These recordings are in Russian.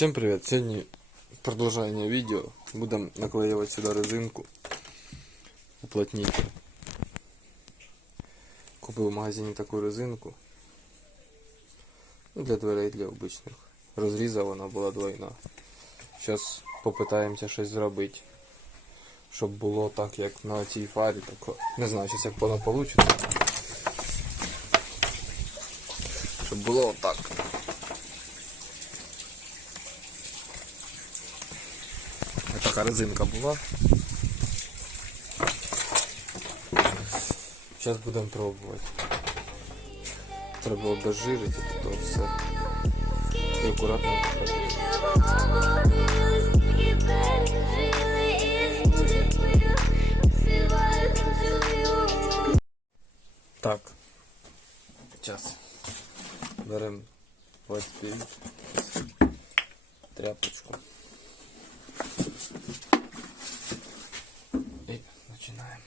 Всем привет! Сегодня продолжение видео. Будем наклеивать сюда резинку. Уплотнитель. Купил в магазине такую резинку. Ну, для дверей, для обичних. Розрізав, вона була двойна. Зараз попитаємося щось зробити. Щоб було так, як на цій фарі. Так, не знаю, зараз як воно вийде. Щоб було отак. Така резинка була. Зараз будемо пробувати. Треба обезжирити тут все. І акуратно. Так. Сейчас. Берем пластиль. Тряпочку. И начинаем.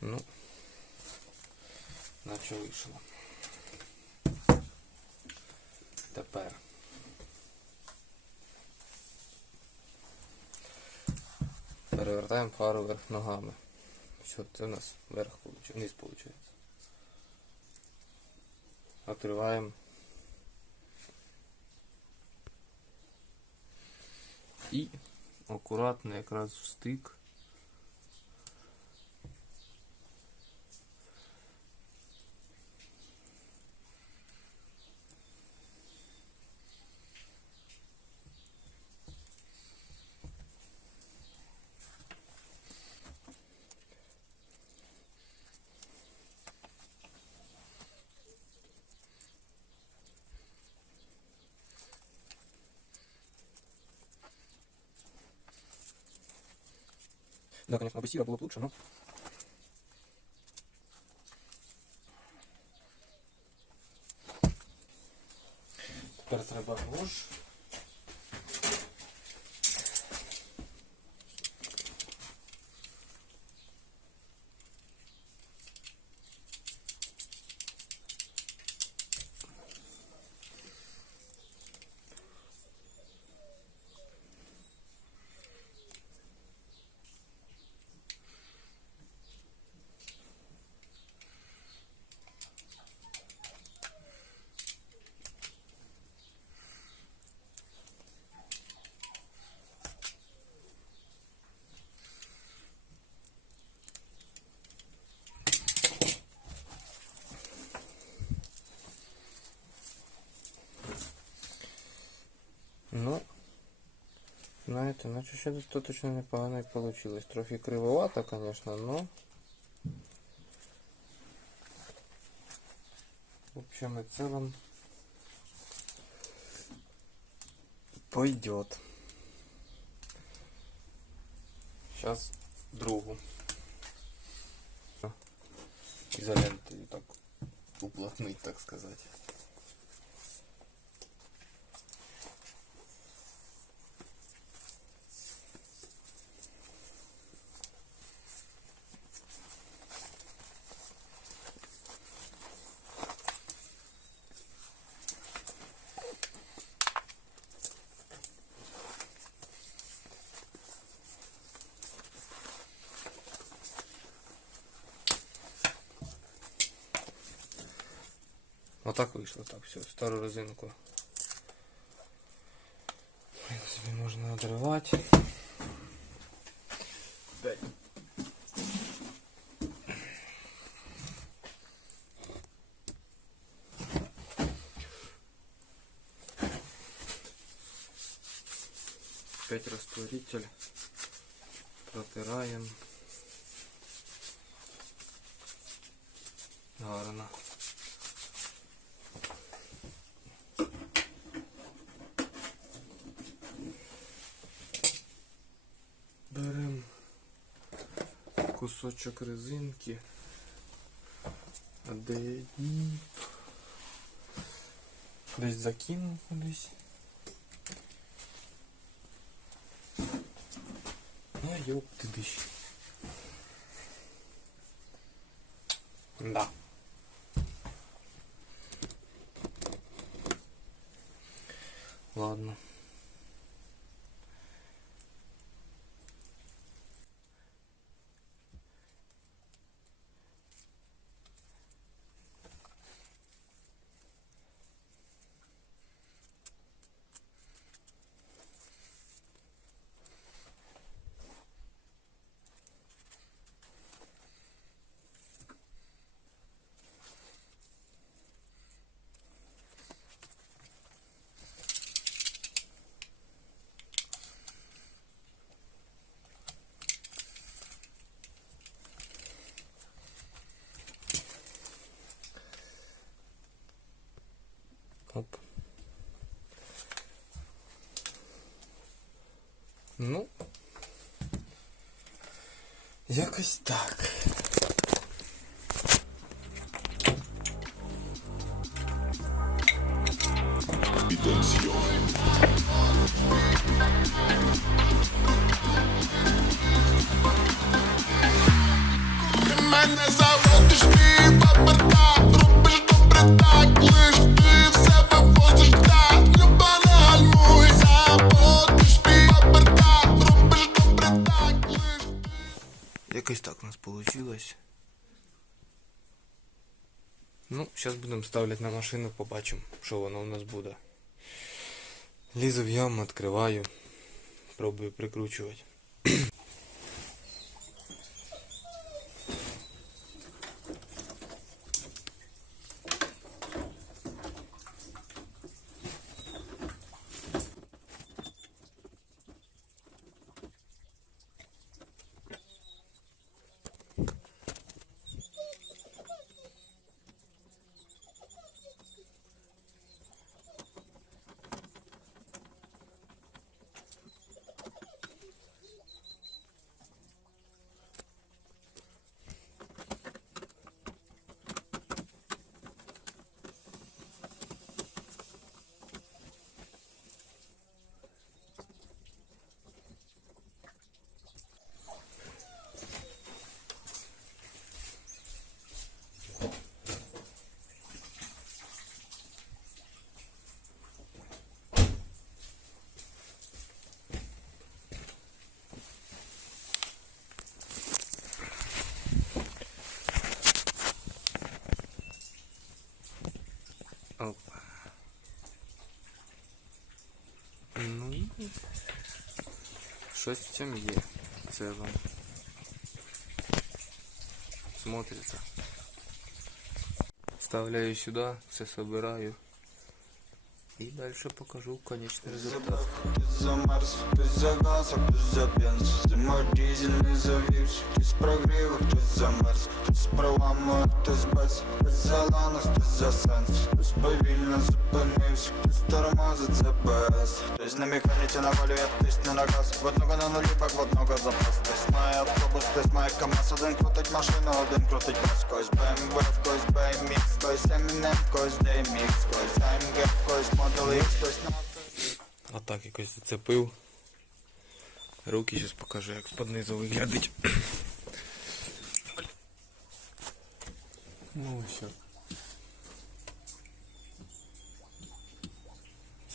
Ну, наче вийшло. Тепер. Перевертаємо фару вверх ногами. Що це у нас вверх вниз виходить. Відкриваємо. І акуратно якраз в стик. Да, конечно, бы сила было бы лучше, но... Тепер треба гуш. Ну, знаєте, наче ще достаточно непогано і вийшло. Трохи кривовато, конечно, но... В общем и целом пойдет. Сейчас другу. Изолентой так уплотнить, так сказать. Отак вийшло, так, все, стару резинку. Принципі, можна одривати. П'ять. П'ять растворитель. Протираємо. Гарно. кусочок резинки, А де діп? Десь закинув кудись. А ёб ты дыщ. Да. Ладно. Оп. Ну. Якось так. Якось так у нас получилось. Ну, зараз будемо ставити на машину, побачимо, що воно у нас буде. Лізу в яму, відкриваю, пробую прикручувати. Опа. Ну, щось в цьому є. В цілому. Смотрится. Вставляю сюда, все собираю. И дальше покажу конечный результат. Ты замерз, ты загас, а кто за бенз Зимой дизельный завівся, ти з прогріву, хтось замерз Хтось з правами, а хтось без Хтось за ланос, хтось за сенс Хтось повільно зупинився, тормозит ЗБС То есть на механике навалю я тысяч на газ. В одного на нулі, пак в одного запас. То есть автобус, то есть КамАЗ. Один крутить машину, один крутить бас Кось БМВ, кось BMX, кось Eminem, кось DMX Кось AMG, кось Model X, кось на... А так якось зацепив. Руки зараз покажу, як споднизу виглядить. Ну все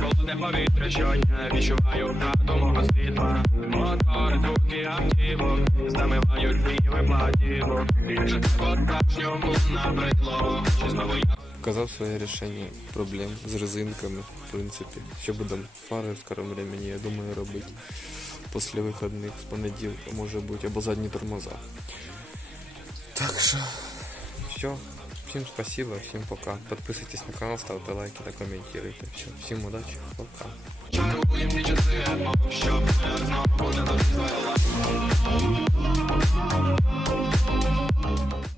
Холодне повітря щодня відчуваю втрату мого світла Мотори, звуки автівок Замивають фіви платівок Більше по-справжньому набридло Чи знову я Показав своє рішення проблем з резинками, в принципі. Ще будемо фари в скором времени, я думаю, робити. Після вихідних з понеділка може бути, або задні тормоза. Так що, все. Всем спасибо, всем пока. Подписывайтесь на канал, ставьте лайки комментируйте. Все, всем удачи, пока.